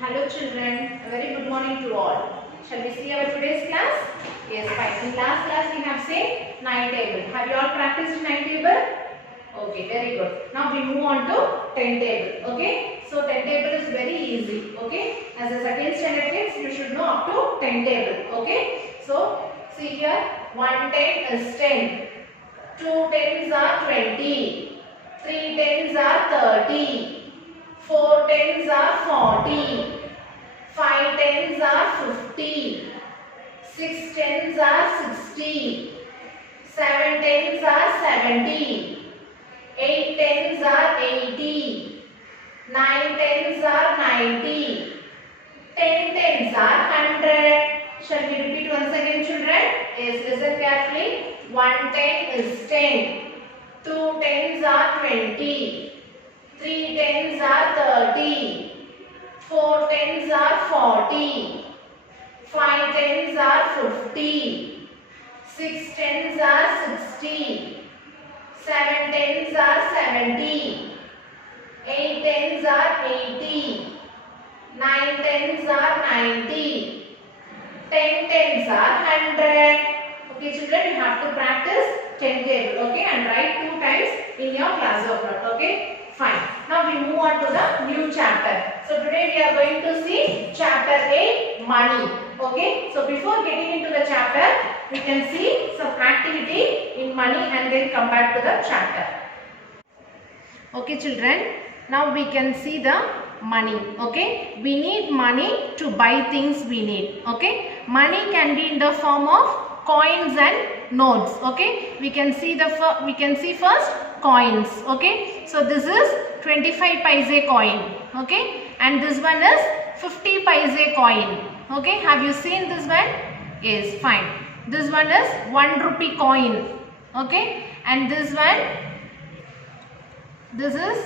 Hello children, a very good morning to all. Shall we see our today's class? Yes, fine. In last class we have seen night table. Have you all practiced night table? Okay, very good. Now we move on to 10 table. Okay, so 10 table is very easy. Okay, as a second standard kids you should know up to 10 table. Okay, so see here 1 10 is 10, 2 tens are 20, 3 tens are 30. 4 tens are 40, 5 tens are 50, 6 tens are 60, 7 tens are 70, 8 tens are 80, 9 tens are 90, 10 tens are 100. Shall we repeat once again children? Yes, listen carefully. 1 10 is 10, 2 tens are 20, 3 tens are 30, 4 tens are 40, 5 tens are 50, 6 tens are 60, 7 tens are 70, 8 tens are 80, 9 tens are 90, 10 tens are 100. Okay children, you have to practice 10 table, okay, and write 2 times in your class work, okay. Fine. Now we move on to the new chapter. So today we are going to see chapter 8, money. Okay. So before getting into the chapter, we can see some activity in money and then come back to the chapter. Okay children. Now we can see the money. Okay. We need money to buy things we need. Okay. Money can be in the form of coins and notes. Okay. We can see first coins. Okay. So this is 25 paise coin. Okay. And this one is 50 paise coin. Okay. Have you seen this one? Yes. Fine. This one is 1 rupee coin. Okay. And this is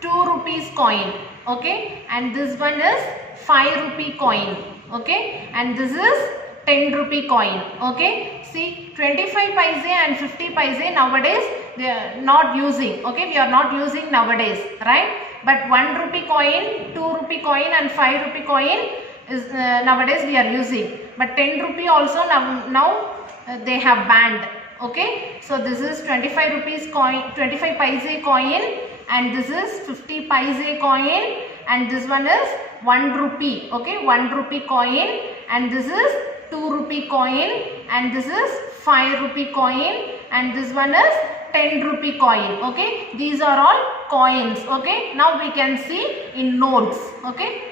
2 rupees coin. Okay. And this one is 5 rupee coin. Okay. And this is 10 rupee coin. Okay. See, 25 paise and 50 paise nowadays they are not using. Okay. We are not using nowadays. Right. But 1 rupee coin, 2 rupee coin and 5 rupee coin is nowadays we are using. But 10 rupee also now they have banned. Okay. So this is 25 rupees coin, 25 paise coin, and this is 50 paise coin, and this one is 1 rupee. Okay. 1 rupee coin, and this is 2 rupee coin, and this is 5 rupee coin, and this one is 10 rupee coin. Okay. These are all coins. Okay. Now we can see in notes. Okay.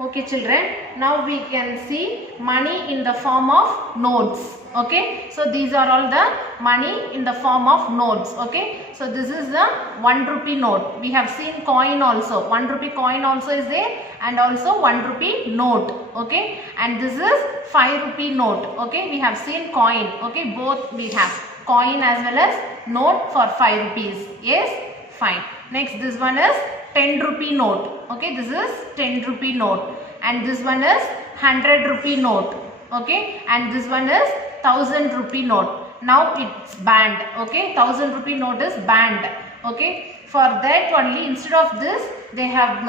Okay children, now we can see money in the form of notes. Okay. So these are all the money in the form of notes. Okay. So this is the 1 rupee note. We have seen coin also. 1 rupee coin also is there, and also 1 rupee note. Okay. And this is 5 rupee note. Okay. We have seen coin. Okay. Both we have coin as well as note for 5 rupees. Yes. Fine. Next this one is 10 rupee note. Okay. This is 10 rupee note. And this one is 100 rupee note. Okay. And this one is 1000 rupee note. Now it's banned. Okay. 1000 rupee note is banned. Okay. For that only, instead of this they have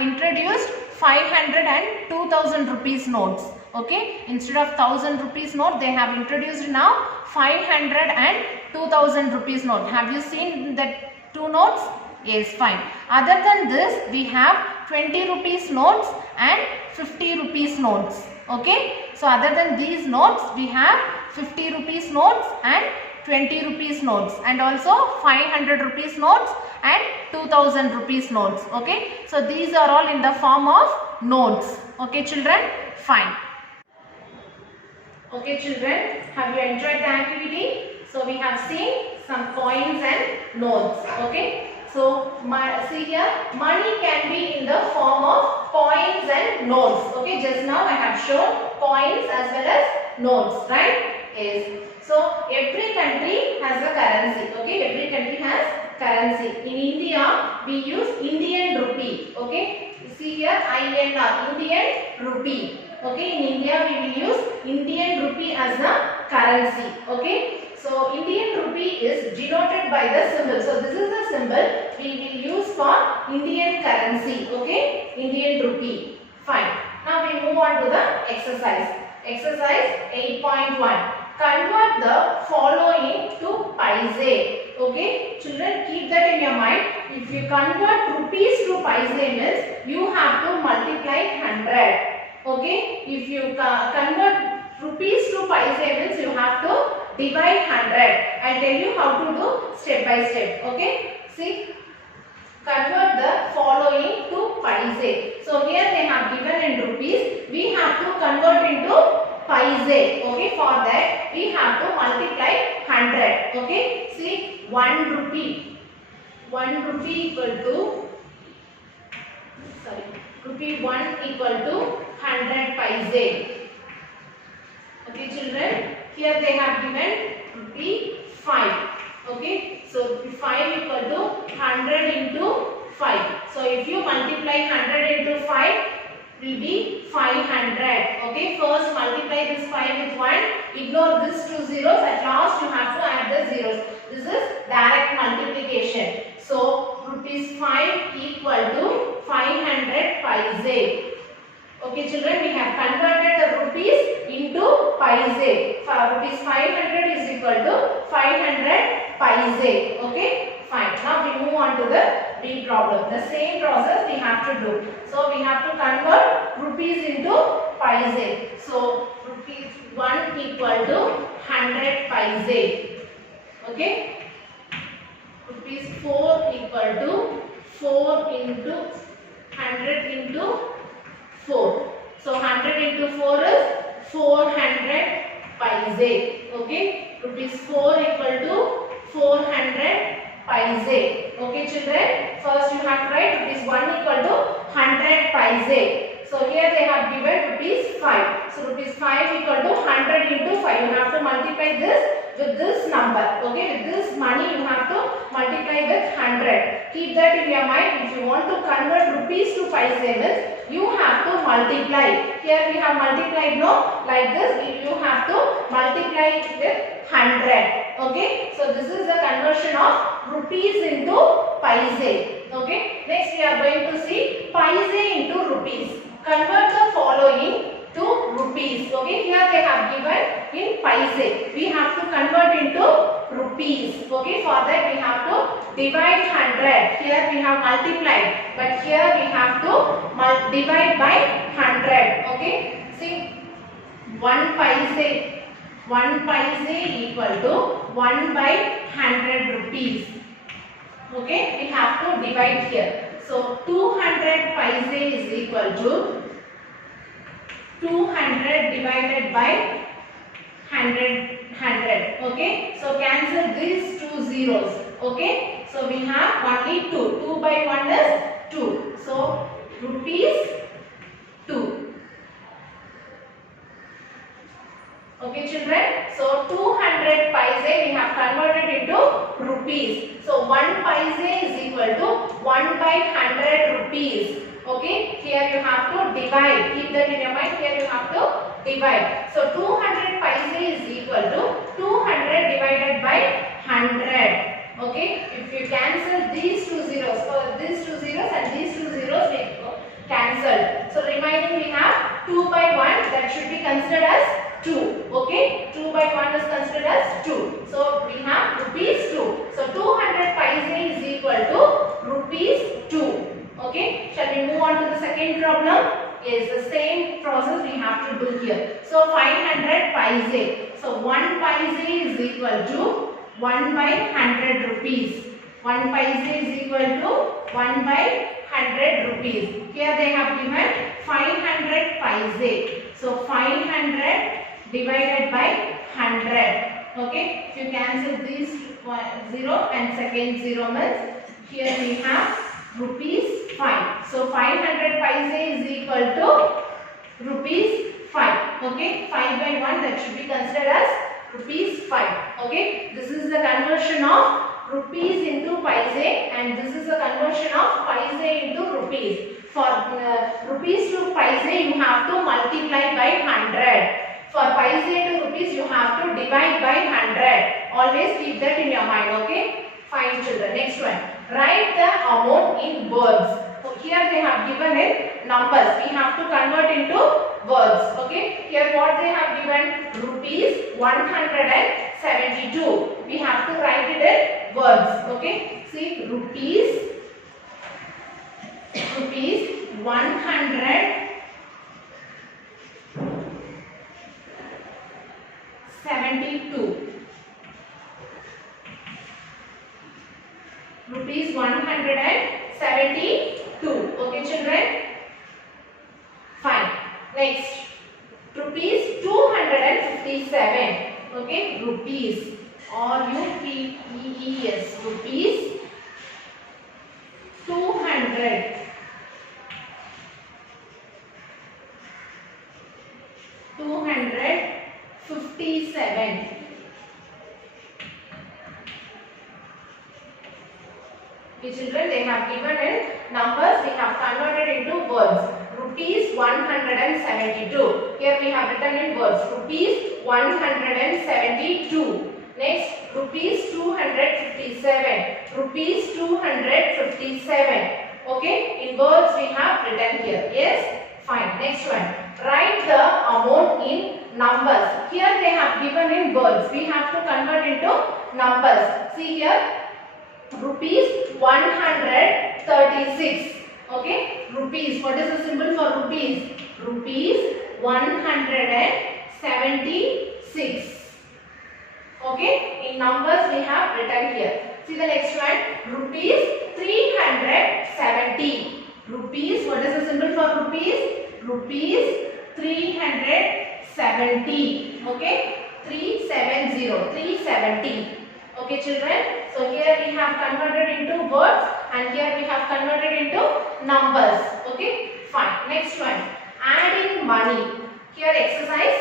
introduced 500 and 2000 rupees notes. Okay. Instead of 1000 rupees note they have introduced now 500 and 2000 rupees note. Have you seen that 2 notes? Yes, fine. Other than this we have 20 rupees notes and 50 rupees notes. Okay. So other than these notes we have 50 rupees notes and 20 rupees notes, and also 500 rupees notes and 2000 rupees notes. Okay. So these are all in the form of notes. Okay children. Fine. Okay children, have you enjoyed the activity? So we have seen some coins and notes. Okay. So see here, money can be in the form of coins and notes. Okay. Just now I have shown coins as well as notes. Right. Yes. So every country has a currency. Okay. Every country has currency. In India we use Indian rupee. Okay. See here INR, Indian rupee. Okay. In India we will use Indian rupee as a currency. Okay. So Indian rupee is denoted by the symbol. So this is the symbol we will use for Indian currency. Okay, Indian rupee. Fine. Now we move on to the exercise. Exercise 8.1. Convert the following to paise. Okay, children, keep that in your mind. If you convert rupees to paise means you have to multiply 100. Okay, if you convert rupees to paise means you have to divide 100. I'll tell you how to do step by step. Okay, see, convert the following to paise. So here they have given in rupees. We have to convert into paise. Okay, for that we have to multiply 100. Okay, see, 1 rupee. 1 rupee equal to, sorry, rupee 1 equal to 100 paise. Okay, children, here they have given rupee 5. Okay, so 5 equal to 100 into 5. So if you multiply 100 into 5, will be 500. Okay, first multiply this 5 with 1. Ignore this 2 zeros. At last you have to add the zeros. This is direct multiplication. So rupees 5 equal to 500 paise. Okay, children, we have converted the rupees into paise. Rupees 500 is equal to 500 paise. Okay, fine. Now we move on to the B problem. The same process we have to do. So we have to convert rupees into paise. So rupees 1 equal to 100 paise. Okay. Rupees 4 equal to 4 into 100 into 4. So 100 into 4 is 400 paise. Okay. Rupees 4 equal to 400 paise. Okay, children. First you have to write rupees 1 equal to 100 paise. So here they have given rupees 5. So rupees 5 equal to 100 into 5. You have to multiply this with this number. Okay, with this money you have to multiply with 100. Keep that in your mind. If you want to convert rupees to paise means you have to multiply. Here we have multiplied, no, like this. You have to multiply it with 100. Okay, so this is the conversion of rupees into paise. Okay, next we are going to see paise into rupees. Convert the following to rupees. Okay, here they have given in paise. We have to convert into rupees. Okay, for that we have to divide 100. Here we have multiplied, but here we have to divide by 100. Okay, see, 1 paise. 1 paise equal to 1 by 100 rupees. Okay, we have to divide here. So 200 paise is equal to 200 divided by 100. Okay, so cancel these 2 zeros. Okay, so we have only 2. 2 by 1 is 2. So rupees 2. Okay, children. So 200 paise we have converted into rupees. So 1 paise is equal to 1 by 100 rupees. Okay, here you have to divide. Keep that in your mind. Here you have to divide. So 200 paise is equal to 200 divided by 100. Okay, if you cancel these 2 zeros, so these 2 zeros and these 2 zeros will cancelled. So remaining we have 2 by 1, that should be considered as 2. Okay, 2 by 1 is considered as 2. So we have rupees 2. So 200 paise is equal to rupees 2. Okay, shall we move on to the second problem? Yes, the same process we have to do here. So 500 paise. So 1 paise is equal to 1 by 100 rupees. 1 paise is equal to 1 by 100 rupees. Here they have given 500 paise. So 500 divided by 100. Okay, if you cancel these 0 and second 0 means here we have rupees 5. So 500 paise is equal to rupees 5. Okay, 5 by 1, that should be considered as rupees 5. Okay, this is the conversion of rupees into paise and this is the conversion of paise into rupees. For rupees to paise you have to multiply by 100. For paise to rupees you have to divide by 100. Always keep that in your mind. Okay, fine children. Next one. Write the amount in words. So here they have given it numbers. We have to convert into words. Okay. Here what they have given? Rupees 172. We have to write it in words. Okay. See, rupees 172. Rupees 172. Okay, children? Fine. Next, rupees 257. Okay, rupees. R-U-P-E-E-S. Rupees 200. 257. Okay, children, they have given it numbers, we have converted into words. Rupees 172. Here we have written in words. Rupees 172. Next, rupees 257. Rupees 257. Okay, in words we have written here. Yes, fine. Next one. Write the amount in numbers. Here they have given in words. We have to convert into numbers. See here. Rupees 136. Okay, rupees. What is the symbol for rupees? Rupees 176. Okay, in numbers we have written here. See the next one. Rupees 370. Rupees. What is the symbol for rupees? Rupees 370. Okay, 370. 370. Okay, children. So here we have converted into words and here we have converted into numbers. Okay, fine. Next one. Adding money. Here exercise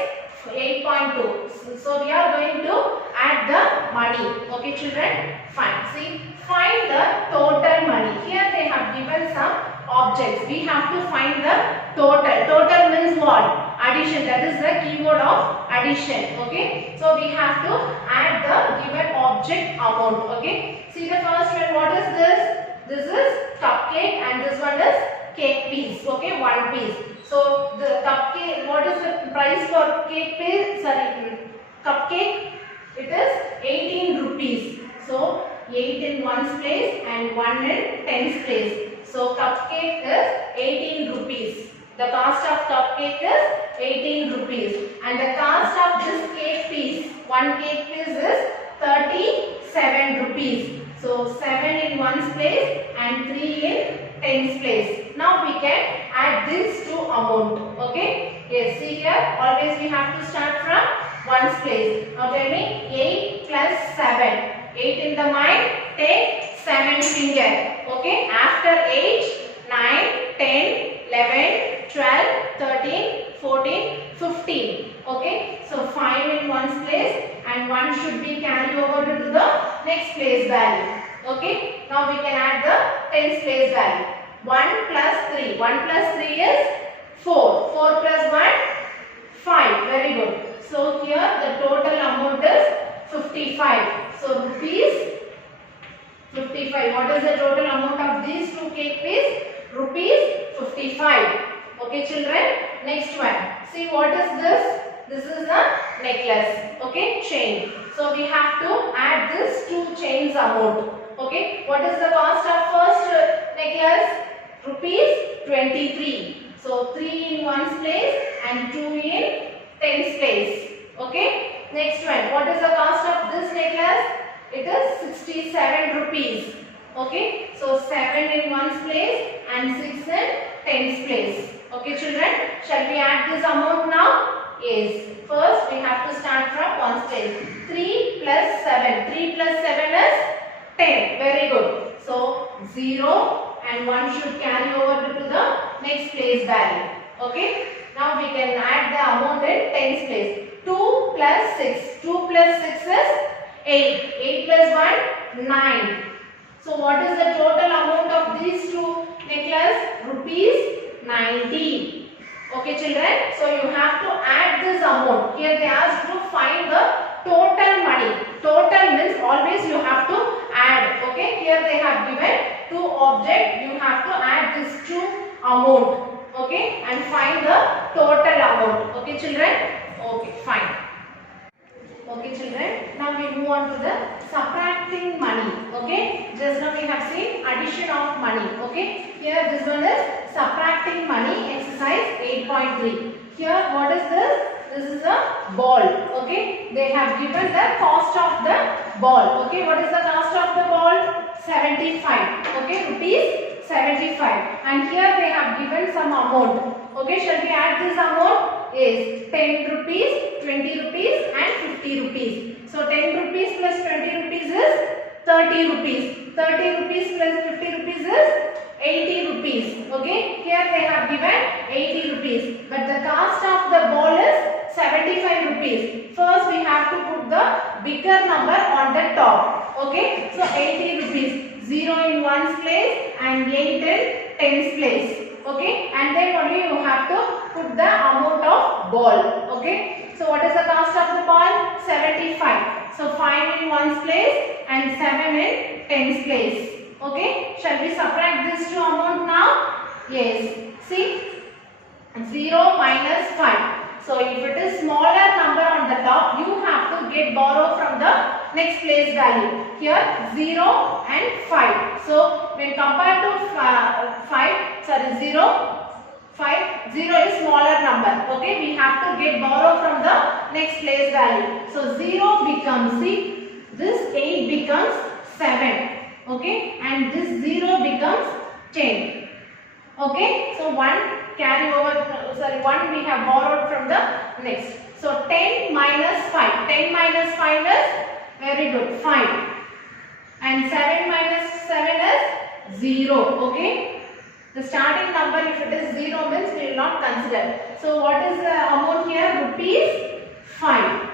8.2. So we are going to add the money. Okay, children. Fine. See, find the total money. Here they have given some objects. We have to find the total. Total means what? Addition. That is the keyword of addition. Okay. So we have to add the given object amount. Okay. See the first one. What is this? This is cupcake and this one is cake piece. Okay. One piece. So the cupcake. What is the price for cake piece? Sorry, cupcake. It is 18 rupees. So 8 in one's place and 1 in 10's place. So cupcake is 18 rupees. The cost of cupcake is 18 rupees. And the cost of this cake piece, one cake piece is 37 rupees. So 7 in one's place and 3 in 10's place. Now we can add this to amount. Okay. Yes, see here, always we have to start from one's place. Now tell me 8 plus 7. 8 in the mind, take 7 finger. Okay. After 8, 9, 10, 11, 12, 13, 14, 15. Okay. So 5 in one's place and 1 should be carried over to the next place value. Okay. Now we can add the 10th place value. 1 plus 3. 1 plus 3 is 4. 4 plus 1, 5. Very good. So here the total amount is 55. So rupees 55. What is the total amount of these two cake pieces? Rupees 55. Okay, children. Next one. See what is this? This is a necklace. Okay, chain. So we have to add this two chains amount. Okay. What is the cost of first necklace? Rupees 23. So 3 in one's place and 2 in 10's place. Okay. Next one. What is the cost of this necklace? It is 67 rupees. Okay. So 7 in one's place and 6 in 10's place. Okay, children. Shall we add this amount now? Yes. First we have to start from one's place. 3 plus 7. 3 plus 7 is 10. Very good. So 0 and 1 should carry over to the next place value. Okay. Now we can add the amount in 10's place. 2 plus 6. 2 plus 6 is 8. 8 plus 1, 9. So what is the total amount of these two necklaces? Rupees 90. Okay, children. So you have to add this amount. Here they ask to find the total money. Total means always you have to add add. Okay, here they have given two object. You have to add these two amount. Okay, and find the total amount. Okay, children. Okay, fine. Okay, children. Now we move on to the subtracting money. Okay, just now we have seen addition of money. Okay, here this one is subtracting money. Exercise 8.3. Here, what is this? This is a ball. Okay, they have given the cost of the ball. Okay, what is the cost of the ball? 75. Okay, rupees 75. And here they have given some amount. Okay, shall we add this amount? Is 10 rupees, 20 rupees and 50 rupees. So 10 rupees plus 20 rupees is 30 rupees. 30 rupees plus 50 rupees is 80 rupees. Okay, here they have given 80 rupees. But the cost of the ball is 75 rupees. First we have to put the bigger number on the top. Okay, so 80 rupees. 0 in ones place and 8 in tens place. Okay, and then only you have to put the amount of ball. Okay, so what is the cost of the ball? 75. So 5 in ones place and 7 in tens place. Okay, shall we subtract this two amount now? Yes, see, 0 minus 5. So if it is smaller number on the top, you have to get borrow from the next place value. Here 0 and 5. So when compared to 0 is smaller number. Okay, we have to get borrow from the next place value. So 0 becomes, see, this 8 becomes 7. Okay, and this 0 becomes 10. Okay, so 1 carry over, 1 we have borrowed from the next. So 10 minus 5. 10 minus 5 is, very good, 5. And 7 minus 7 is 0. Okay, the starting number, if it is 0 means we will not consider. So what is the amount here? Rupees 5.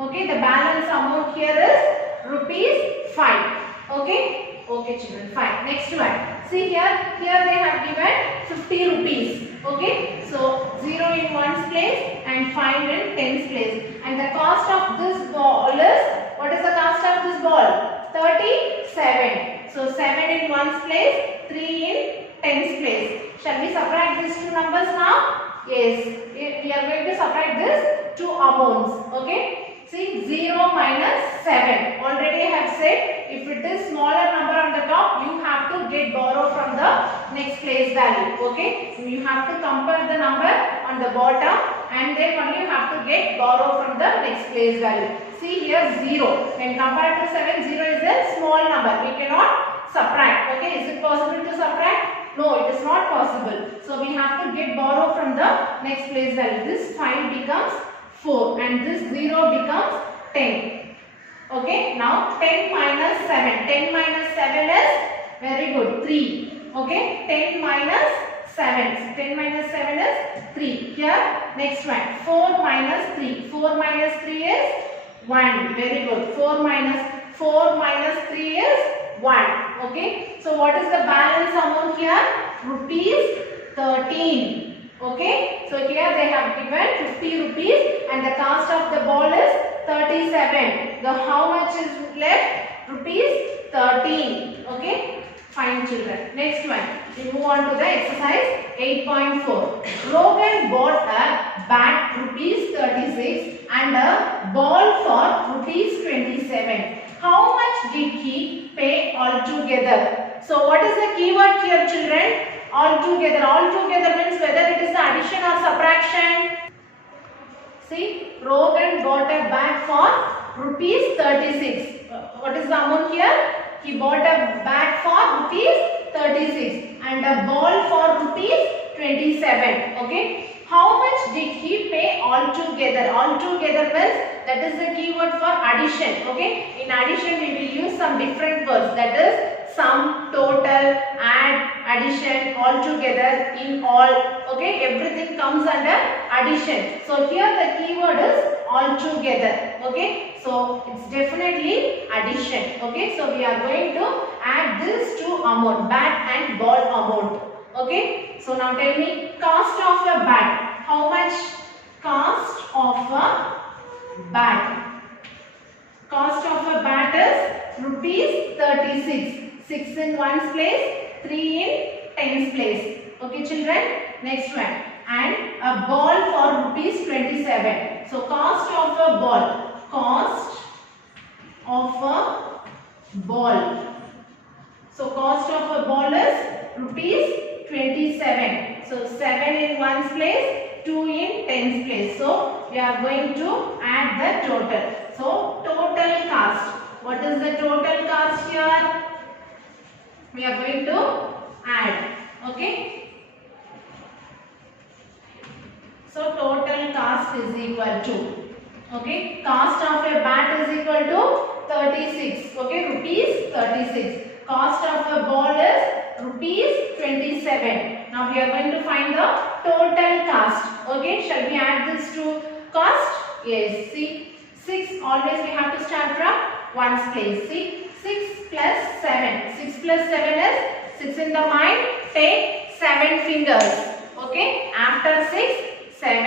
Okay, the balance amount here is rupees 5. Okay. Okay, children, fine. Next one. See here they have given 50 rupees. Okay, so 0 in ones place and 5 in tens place. And the cost of this ball is, what is the cost of this ball? 37. So 7 in ones place, 3 in tens place. Shall we subtract these two numbers now? Yes, we are going to subtract these two amounts. Okay. See, 0 minus 7. Already I have said, if it is smaller number on the top, you have to get borrow from the next place value. Okay, so you have to compare the number on the bottom and then only you have to get borrow from the next place value. See here 0. When compared to 7, 0 is a small number. We cannot subtract. Okay, is it possible to subtract? No, it is not possible. So we have to get borrow from the next place value. This 5 becomes 4 and this 0 becomes 10. Okay, now 10 minus 7. 10 minus 7 is, very good, 3. Okay, 10 minus 7. 10 minus 7 is 3. Here, next one, 4 minus 3. 4 minus 3 is 1. Very good. 4 minus 3 is 1. Okay, so what is the balance amount here? Rupees 13. Okay, so here they have given 50 rupees and the cost of the ball is 37. The how much is left? Rupees 13. Okay, fine children. Next one, we move on to the exercise 8.4. Rogan bought a bat rupees 36 and a ball for rupees 27. How much did he pay altogether? So what is the keyword here, children? Altogether. Altogether means whether it is the addition or subtraction. See, Rogan bought a bag for rupees 36. What is the amount here? He bought a bag for rupees 36 and a ball for rupees 27. Okay. How much did he pay altogether? Altogether means that is the keyword for addition. Okay. In addition, we will use some different words. That is sum, total, add, addition, altogether, in all. Okay. Everything comes under addition. So here the keyword is altogether. Okay. So it's definitely addition. Okay. So we are going to add these two amount, bat and ball amount. Okay, so now tell me cost of a bat. How much cost of a bat? Cost of a bat is rupees 36. 6 in ones place, 3 in tens place. Okay children, next one. And a ball for rupees 27. So cost of a ball. Cost of a ball. So cost of a ball is rupees 27. So 7 in ones place, 2 in tens place. So we are going to add the total. So total cost. What is the total cost here? We are going to add. Okay. So total cost is equal to, okay, cost of a bat is equal to 36, okay, rupees 36. Cost of a ball is rupees 27. Now we are going to find the total cost. Okay, shall we add this to cost? Yes, see, 6, always we have to start from ones place. See, 6 plus 7. 6 plus 7 is 6 in the mind, take 7 fingers. Okay, after 6, 7,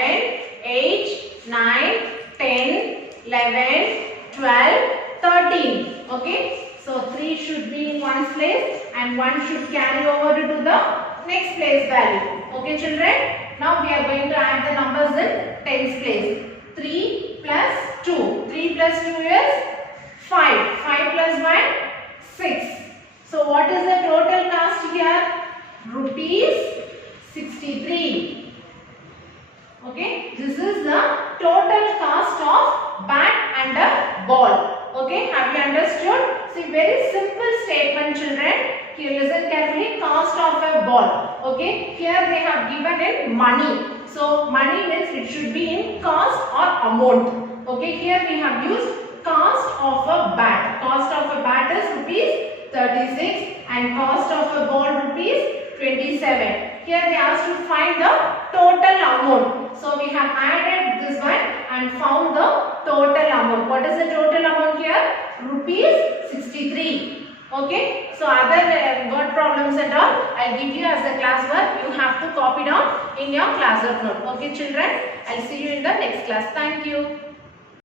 8, 9, 10, 11, 12, 13. Okay, so 3 should be in one's place and 1 should carry over to the next place value. Okay children, now we are going to add the numbers in tens place. 3 plus 2. 3 plus 2 is 5. 5 plus 1, 6. So what is the total cost here? Rupees 63. Okay, this is the total cost of bat and a ball. Okay, have you understood? See, very simple statement children. Here listen carefully, cost of a ball. Okay, here they have given in money. So money means it should be in cost or amount. Okay, here we have used cost of a bat. Cost of a bat is rupees 36 and cost of a ball rupees 27. Here they asked to find the total amount. So we have added this one and found the total amount. What is the total amount here? Rupees 63. Okay. So other got problems and all, I'll give you as a class work. You have to copy down in your classwork note. Okay children. I'll see you in the next class. Thank you.